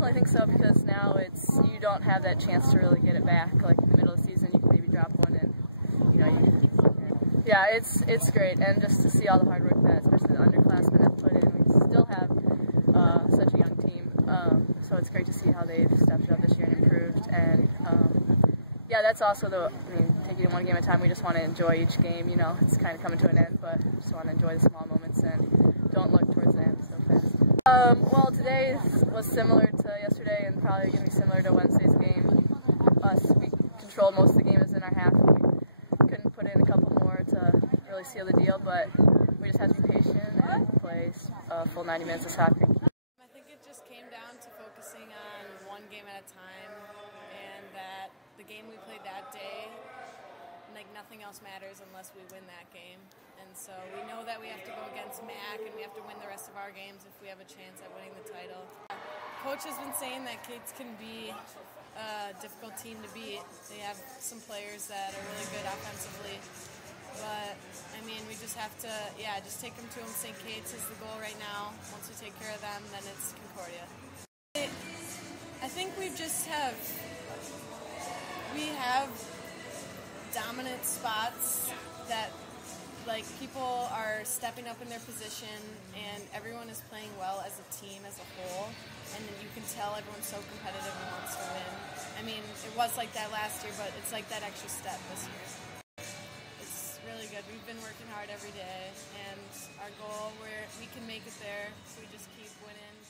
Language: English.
I think so, because now you don't have that chance to really get it back. Like in the middle of the season, you can maybe drop one, and yeah, it's great, and just to see all the hard work that especially the underclassmen have put in. We still have such a young team, so it's great to see how they've stepped it up this year and improved. And yeah, that's also taking it one game at a time. We just want to enjoy each game. You know, it's kind of coming to an end, but just want to enjoy the small moments and don't look towards the end so fast. Well, today was similar to yesterday and probably going to be similar to Wednesday's game. We controlled most of the game as in our half. We couldn't put in a couple more to really seal the deal, but we just had to be patient and play a full 90 minutes of soccer. I think it just came down to focusing on one game at a time, and that the game we played that day, like nothing else matters unless we win that game. And so we know that we have to go against MAC and we have to win the rest of our games if we have a chance at winning the title. Coach has been saying that Kate's can be a difficult team to beat. They have some players that are really good offensively. But, I mean, we just have to, just take them to them. St. Kate's is the goal right now. Once we take care of them, then it's Concordia. I think we have dominant spots that, like, people are stepping up in their position and everyone is playing well as a team as a whole, and you can tell everyone's so competitive and wants to win. I mean, it was like that last year, but it's like that extra step this year. It's really good. We've been working hard every day, and our goal, we can make it there, so we just keep winning.